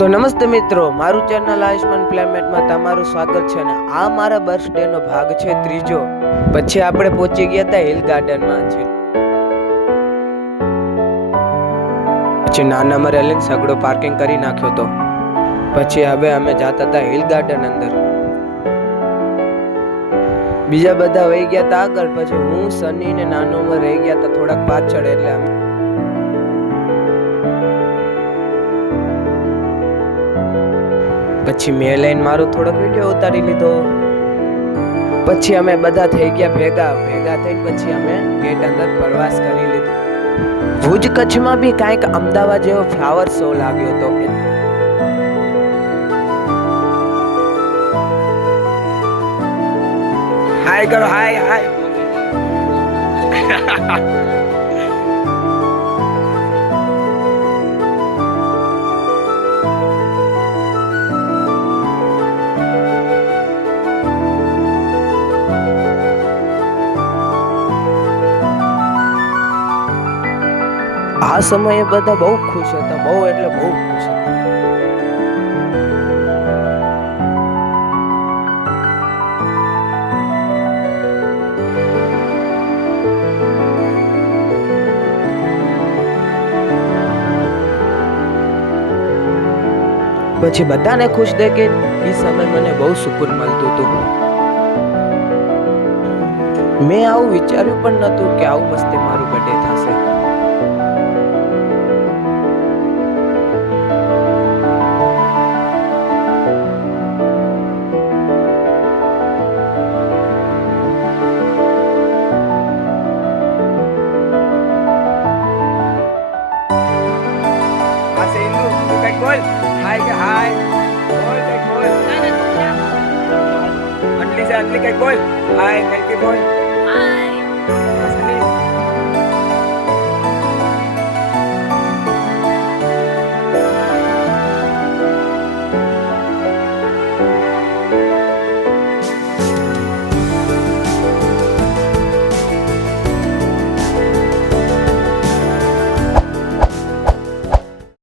તો નમસ્તે મિત્રો, મારું ચેનલ આયુષ્માન પ્લેનેટમાં તમારું સ્વાગત છે ને આ મારા બર્થડેનો ભાગ છે ત્રીજો. પછી આપણે પહોંચી ગયા હતા હિલ ગાર્ડનમાં. પછી નાના મરે લઈને સગડો પાર્કિંગ કરી નાખ્યો હતો. પછી હવે અમે જતા હતા હિલ ગાર્ડન અંદર. બીજા બધા વહી ગયા હતા આગળ. પછી હું સની ને નાનો માં રહી ગયા હતા થોડાક પાછળ. એટલે અમે પછી મેં લઈને મારો થોડોક વિડીયો ઉતારી લીધો. પછી અમે બધા થઈ ગયા ભેગા થઈને પછી અમે ગેટ અંદર પ્રવાસ કરી લીધો. ભુજ કચ્છમાં બી કાંઈક અમદાવાદ જેવો ફ્લાવર શો લાગ્યો હતો. હાય કરો, હાય હાય. આ સમયે બધા બહુ ખુશ હતા, બહુ એટલે બહુ ખુશ હતા. પછી બધાને ખુશ દેખે એ સમય મને બહુ સુકૂન મળતું હતું. મેં આવું વિચાર્યું પણ નહોતું કે આવું મસ્તે મારું બર્થડે થશે. બોલ હાય કે હાય બોલ કઈ બોલ અંટલી કઈ બોલ હાય કઈ બોલ હાય.